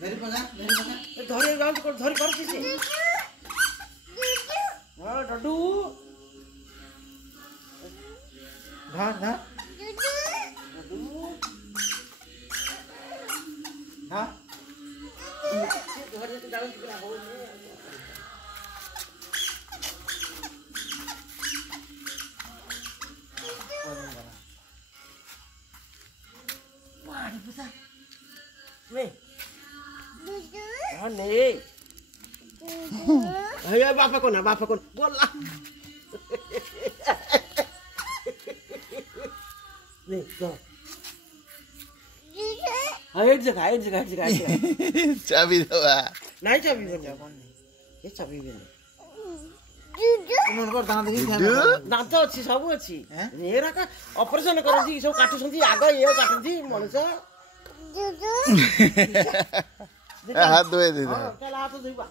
धरी पका धरी गाउँ धरी करछि से हां डडू धा धा डडू हाँ धरी तो डाउन किना हो वाह पुसा वे हाँ नहीं अरे बापा को बोला नहीं तो हाँ एक जगह चाबी दवा नहीं चाबी बने ये चाबी बने मन कर दाना देखि दांत अच्छी सब अच्छी एरा का ऑपरेशन करछि सब काटुछंती आग ये काटुछंती मनुष्य हाथ धोए दे हां चल हाथ धोइबा